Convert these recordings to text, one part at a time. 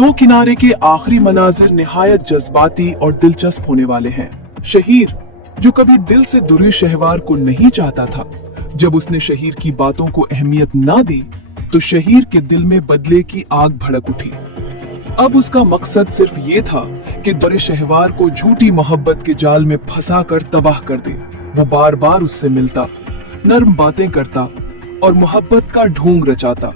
दो किनारे के आखिरी मनाजिर निहायत जज्बाती और दिलचस्प होने वाले हैं। शहीर, जो कभी दिल से दुर्रे शहवार को नहीं चाहता था, जब उसने शहीर की बातों को अहमियत ना दी तो शहीर के दिल में बदले की आग भड़क उठी। अब उसका मकसद सिर्फ ये था कि दुर्रे शहवार को झूठी मोहब्बत के जाल में फंसा कर तबाह कर दे। वो बार बार उससे मिलता, नर्म बातें करता और मोहब्बत का ढोंग रचाता।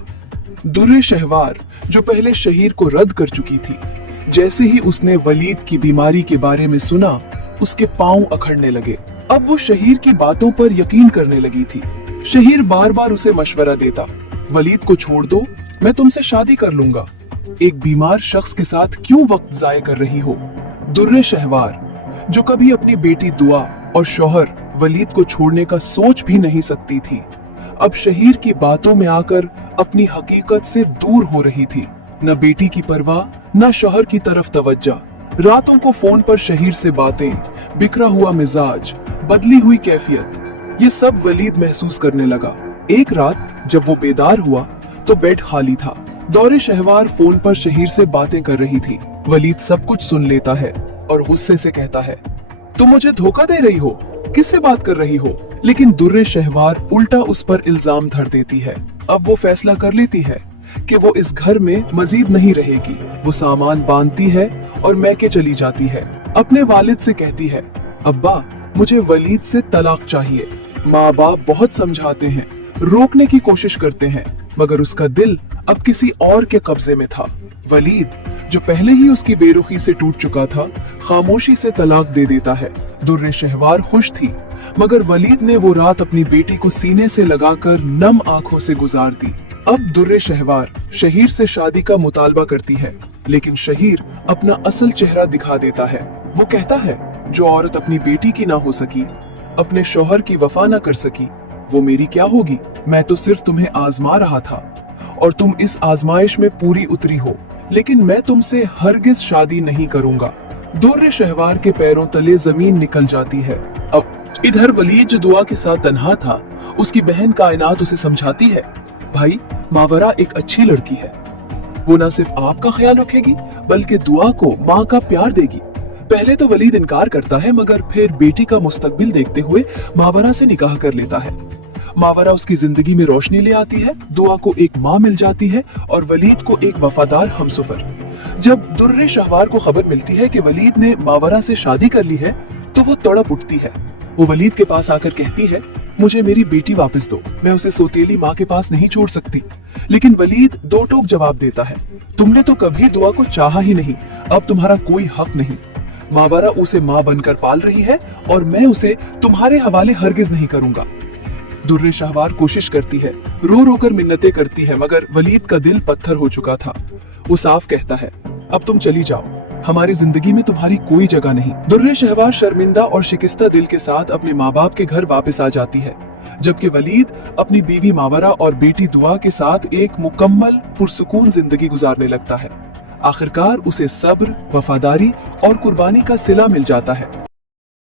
दुर्रे शहवार, जो पहले शहीर को रद्द कर चुकी थी, जैसे ही उसने वलीद की बीमारी के बारे में सुना, उसके पांव अखड़ने लगे। अब वो शहीर की बातों पर यकीन करने लगी थी। शहीर बार बार उसे मशवरा देता, वलीद को छोड़ दो, मैं तुमसे शादी कर लूंगा। एक बीमार शख्स के साथ क्यों वक्त जाया कर रही हो? दुर्रे शहवार, जो कभी अपनी बेटी दुआ और शौहर वलीद को छोड़ने का सोच भी नहीं सकती थी, अब शहीर की बातों में आकर अपनी हकीकत से दूर हो रही थी। न बेटी की परवाह, न शौहर की तरफ तवज्जो। रातों को फोन पर शहीर से बातें, बिखरा हुआ मिजाज, बदली हुई कैफियत, ये सब वलीद महसूस करने लगा। एक रात जब वो बेदार हुआ तो बेड खाली था। दौरे शहवार फोन पर शहीर से बातें कर रही थी। वलीद सब कुछ सुन लेता है और गुस्से से कहता है, तुम मुझे धोखा दे रही हो, किससे बात कर रही हो? लेकिन दुर्रे शहवार उल्टा उस पर इल्जाम धर देती है। अब वो फैसला कर लेती है कि वो इस घर में मजीद नहीं रहेगी। वो सामान बांधती है और मैके चली जाती है। अपने वालिद से कहती है, अब्बा, मुझे वलीद से तलाक चाहिए। माँ बाप बहुत समझाते हैं, रोकने की कोशिश करते हैं, मगर उसका दिल अब किसी और के कब्जे में था। वलीद, जो पहले ही उसकी बेरुखी से टूट चुका था, खामोशी से तलाक दे देता है। दुर्रे शहवार खुश थी, मगर वलीद ने वो रात अपनी बेटी को सीने से लगाकर नम आंखों से गुजार दी। अब दुर्रे शहवार शहीर से शादी का मुतालबा करती है, लेकिन शहीर अपना असल चेहरा दिखा देता है। वो कहता है, जो औरत अपनी बेटी की ना हो सकी, अपने शौहर की वफा ना कर सकी, वो मेरी क्या होगी? मैं तो सिर्फ तुम्हें आजमा रहा था और तुम इस आजमाइश में पूरी उतरी हो, लेकिन मैं तुमसे हरगिज शादी नहीं करूंगा। दुर्रे शहवार के पैरों तले जमीन निकल जाती है। अब इधर वलीद, जो दुआ के साथ तन्हा था, उसकी बहन कायनात उसे समझाती है, भाई, मावरा एक अच्छी लड़की है। वो न सिर्फ आपका ख्याल रखेगी बल्कि दुआ को माँ का प्यार देगी। पहले तो वलीद इनकार करता है, मगर फिर बेटी का मुस्तकबिल देखते हुए मावरा से निकाह कर लेता है। मावरा उसकी जिंदगी में रोशनी ले आती है, दुआ को एक माँ मिल जाती है और वलीद को एक वफादार हमसफर। जब दुर्रे शहवार को खबर मिलती है कि वलीद ने मावरा से शादी कर ली है, तो वो तड़प उठती है। वो वलीद के पास आकर कहती है, मुझे मेरी बेटी वापस दो, मैं उसे सौतेली माँ के पास नहीं छोड़ सकती। लेकिन वलीद दो टोक जवाब देता है, तुमने तो कभी दुआ को चाहा ही नहीं, अब तुम्हारा कोई हक नहीं। मावरा उसे माँ बनकर पाल रही है और मैं उसे तुम्हारे हवाले हरगिज नहीं करूंगा। दुर्रे शहवार कोशिश करती है, रो रो कर मिन्नतें करती है, मगर वलीद का दिल पत्थर हो चुका था। वो साफ कहता है, अब तुम चली जाओ, हमारी जिंदगी में तुम्हारी कोई जगह नहीं। दुर्रे शहवार शर्मिंदा और शिकस्ता दिल के साथ अपने माँ बाप के घर वापस आ जाती है, जबकि वलीद अपनी बीवी मावरा और बेटी दुआ के साथ एक मुकम्मल पुरसुकून जिंदगी गुजारने लगता है। आखिरकार उसे सब्र, वफादारी और कुर्बानी का सिला मिल जाता है।